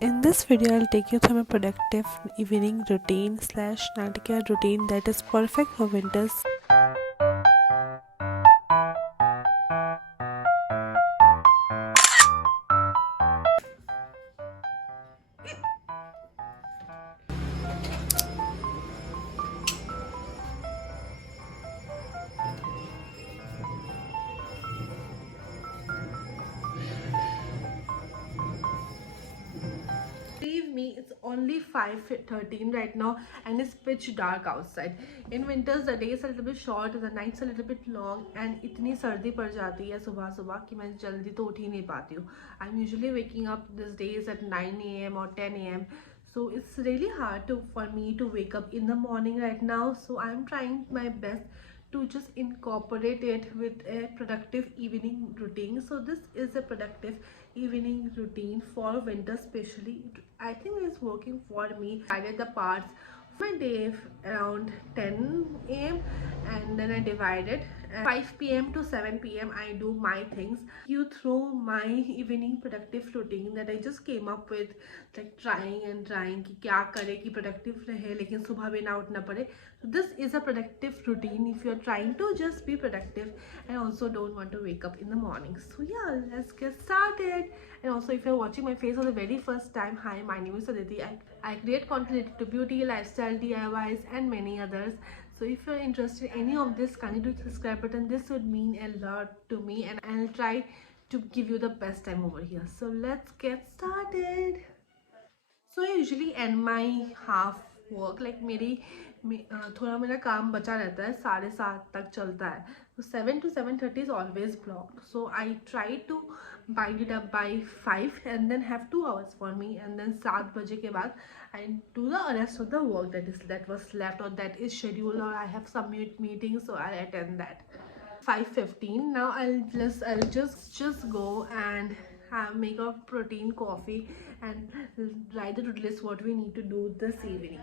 In this video, I'll take you through my productive evening routine slash night care routine that is perfect for winters. Believe me, it's only 5:13 right now and it's pitch dark outside. In winters the days are a little bit short, the nights are a little bit long and इतनी सर्दी पड़ जाती है सुबह सुबह कि मैं जल्दी तो उठ ही नहीं पाती हूँ. I'm usually waking up these days at 9 a.m. or 10 a.m. So it's really hard for me to wake up in the morning right now. So I'm trying my best to just incorporate it with a productive evening routine. So this is a productive evening routine for winter especially. I think it's working for me. I did the parts of my day around 10 a.m. and then I divided 5 p.m. to 7 p.m. I do my things. You through my evening productive routine that I just came up with, like trying कि क्या करे कि productive रहे लेकिन सुबह भी ना उठना पड़े. So this is a productive routine if you're trying to just be productive and also don't want to wake up in the morning. So yeah, let's get started. And also if you're watching my face for the very first time, hi, my name is Aditi. I create content related to beauty, lifestyle, DIYs and many others. So if you're interested in any of this, kindly do subscribe button. This would mean a lot to me and I'll try to give you the best time over here. So let's get started. So I usually end my half work like थोड़ा मेरा काम बचा रहता है 7:30 तक चलता है. So 7 to 7:30 is always blocked. So I try to bind it up by 5 and then have 2 hours for me, and then 7 बजे के बाद I do the rest of the work that was left or that is scheduled, or I have some meetings, so I attend that. 5:15 now. I'll just go and make a protein coffee and write the to-do list what we need to do this evening.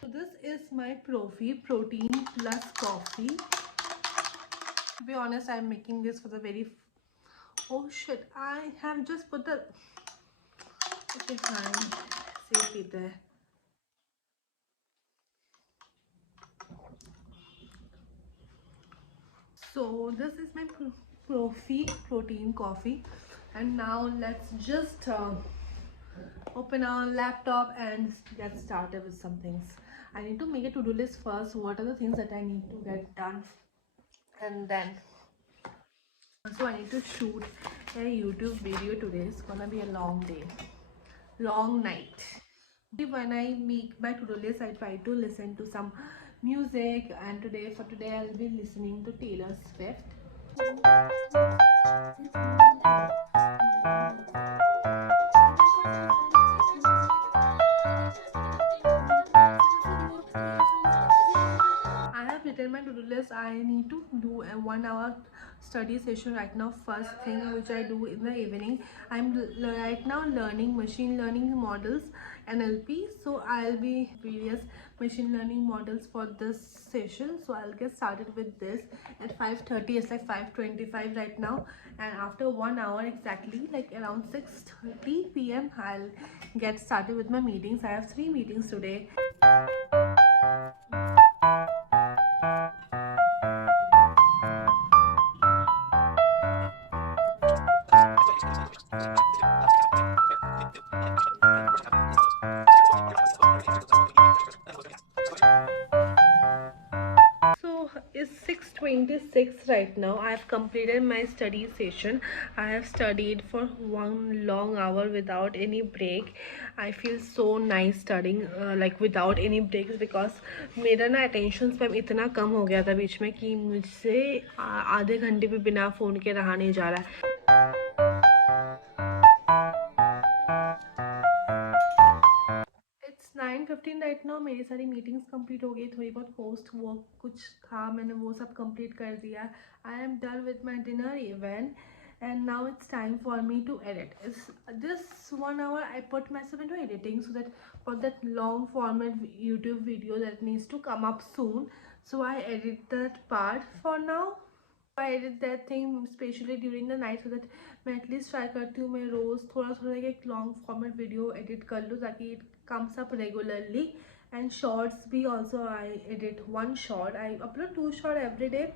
So this is my protein plus coffee. To be honest, I'm making this for the very oh shit, I have just put the okay fine, save it there. So this is my protein coffee, and now let's just open our laptop and get started with some things. I need to make a to-do list first. What are the things that I need to get done, and then also I need to shoot a YouTube video today. It's gonna be a long day, long night. When I make my to-do list, I try to listen to some music, and for today I'll be listening to Taylor Swift. I have written my to-do list. I need to do a 1 hour study session right now. First thing which I do in the evening. I'm right now learning machine learning models, NLP. So I'll be various machine learning models for this session. So I'll get started with this at 5:30. It's like 5:25 right now, and after 1 hour exactly, like around 6:30 p.m. I'll get started with my meetings. I have 3 meetings today. So it's 6:26 right now. I have completed my study session. I have studied for 1 long hour without any break. I feel so nice studying like without any breaks, because मेरा ना attention span इतना कम हो गया था बीच में कि मुझसे आधे घंटे भी बिना फ़ोन के रहा नहीं जा रहा है. It's 9:50 5:15 right now. मेरी सारी मीटिंग्स कंप्लीट हो गई, थोड़ी बहुत पोस्ट वर्क कुछ था, मैंने वो सब कंप्लीट कर दिया। I am done with my dinner even, and now it's time for me to edit. Is this 1 hour I put myself into editing so that for that long format YouTube video that needs to come up soon, so I edit that part for now. I edit that thing especially during the night so that मैं at least try करती हूँ मैं रोज़ थोड़ा थोड़ा एक long format video edit कर लूँ ताकि it comes up regularly. And shorts भी also I edit 1 short. I upload 2 short every day.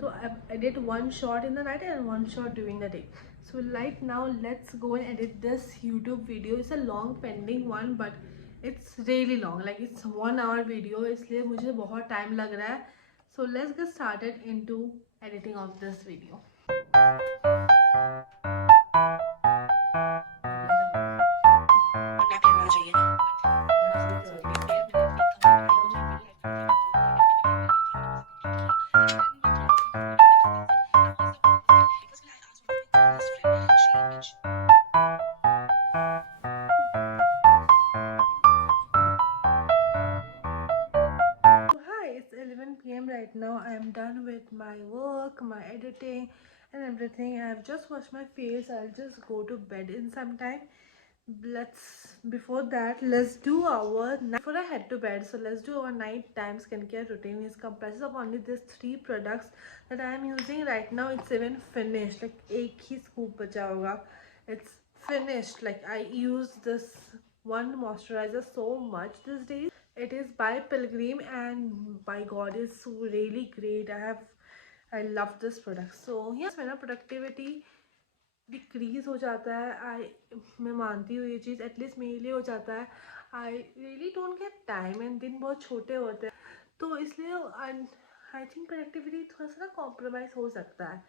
So I edit 1 short in the night and 1 short during the day. So right now let's go and edit this YouTube video. It's a long pending one but it's really long, like it's 1 hour video, इसलिए मुझे बहुत time लग रहा है. So let's get started into editing of this video. It's 11 p.m. right now. I am done with my work, my editing and everything. I have just washed my face. I'll just go to bed in some time. Before that, let's do our before I head to bed. So let's do our nighttime skincare routine. It comprises of only these 3 products that I am using right now. It's even finished. Like एक ही scoop बचा होगा. It's finished. Like I use this one moisturizer so much these days. It is by Pilgrim and by God it's really great. I love this product. So yes, मेरा productivity decrease हो जाता है. मैं मानती हूँ ये चीज़, एटलीस्ट मेरे लिए हो जाता है. I really don't get time and दिन बहुत छोटे होते हैं, तो इसलिए आई थिंक प्रोडक्टिविटी थोड़ा सा ना कॉम्प्रोमाइज़ हो सकता है.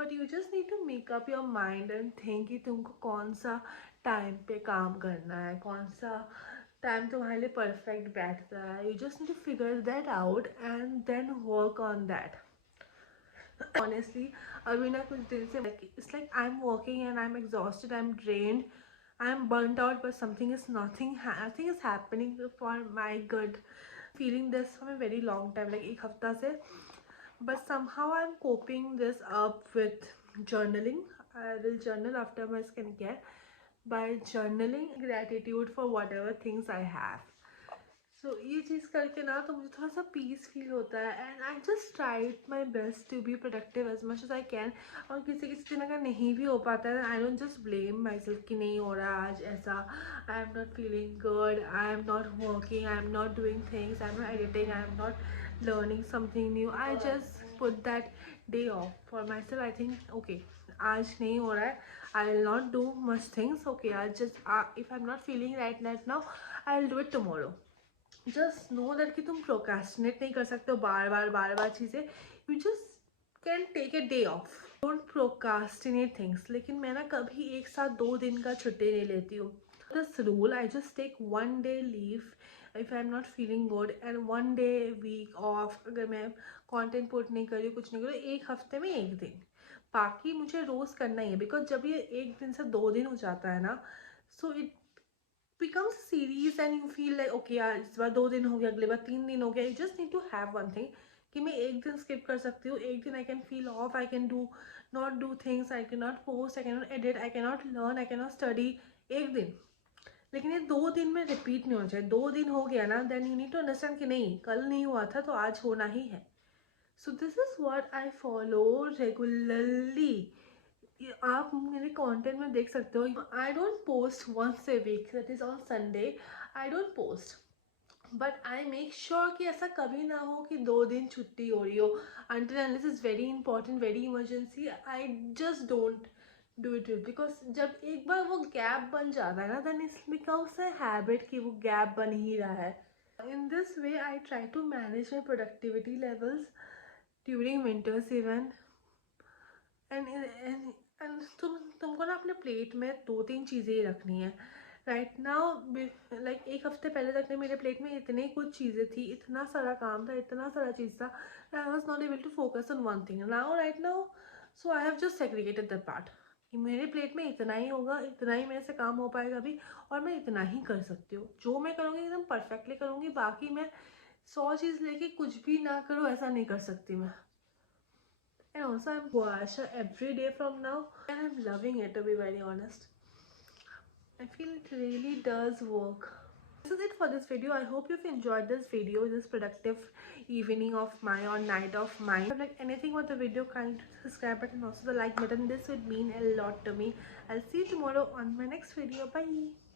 But you just need to make up your mind and think कि तुमको कौन सा टाइम पे काम करना है, कौन सा टाइम तुम्हारे लिए परफेक्ट बैठता है. You just need to figure that out and then work on that. Honestly, अभी ना कुछ दिन से it's like I'm working and I'm exhausted, I'm drained, I'm burnt out, but nothing is happening for my good. Feeling this for a very long time, like एक हफ्ता से. But somehow I'm coping this up with journaling. I will journal after my skincare by journaling gratitude for whatever things I have. सो ये चीज़ करके ना तो मुझे थोड़ा सा पीस फील होता है. And I just tried my best to be productive as much as I can. और किसी किसी दिन अगर नहीं भी हो पाता है, I don't just blame my self कि नहीं हो रहा आज ऐसा. आई am not feeling good, I am not working, I am not doing things, I am not editing, I am not learning something new. I just put that day of for my self. I think okay, आज नहीं हो रहा है, I will not do much things. Okay, I just if I am not feeling right now, I will do it tomorrow. Just know that कि तुम procrastinate नहीं कर सकते हो बार बार चीज़ें. You just can take a day off. Don't procrastinate things. लेकिन मैं ना कभी एक साथ 2 दिन का छुट्टी नहीं लेती हूँ. This rule, I just take 1 day leave if I am not feeling good and 1 day week off. अगर मैं कॉन्टेंट पुट नहीं कर रही हूँ, कुछ नहीं कर रही हूँ, एक हफ्ते में 1 दिन. बाकी मुझे रोज़ करना ही है. बिकॉज जब ये 1 दिन से 2 दिन हो जाता है ना, so it becomes a series and you feel like okay यार इस बार 2 दिन हो गया, अगले बार 3 दिन हो गया. you just need to have one thing कि मैं एक दिन skip कर सकती हूँ. एक दिन I can feel off, I can do not do things, I cannot post, I cannot edit, I cannot learn, I cannot study. एक दिन. लेकिन ये 2 दिन में रिपीट नहीं होना चाहिए. 2 दिन हो गया ना, then you need to understand कि नहीं, कल नहीं हुआ था तो आज होना ही है. So this is what I follow regularly. आप मेरे कंटेंट में देख सकते हो. I don't post once a week, that is on Sunday. I don't post, but I make sure कि ऐसा कभी ना हो कि 2 दिन छुट्टी हो रही हो. Until unless is very important, very emergency, I just don't do it. Because जब एक बार वो गैप बन जाता है ना, then it's becomes a habit कि वो गैप बन ही रहा है. In this way I try to manage my productivity levels during winters even. And तुमको ना अपने प्लेट में 2-3 चीज़ें ही रखनी है. राइट नाउ लाइक एक हफ्ते पहले तक ने मेरे प्लेट में इतनी कुछ चीज़ें थी, इतना सारा काम था, इतना सारा चीज़ था, I was not able to focus on one thing. Now right now, so I have just segregated that part. कि मेरे प्लेट में इतना ही होगा, इतना ही मेरे से काम हो पाएगा अभी, और मैं इतना ही कर सकती हूँ। जो मैं करूँगी एकदम परफेक्टली करूँगी, बाकी मैं 100 चीज़ लेके कुछ भी ना करूँ, ऐसा नहीं कर सकती मैं। And also I'm gua sha every day from now, and I'm loving it, to be very honest. I feel it really does work. This is it for this video. I hope you've enjoyed this video, this productive evening of mine or night of mine. If you like anything about the video, kindly subscribe button and also the like button. This would mean a lot to me. I'll see you tomorrow on my next video. Bye.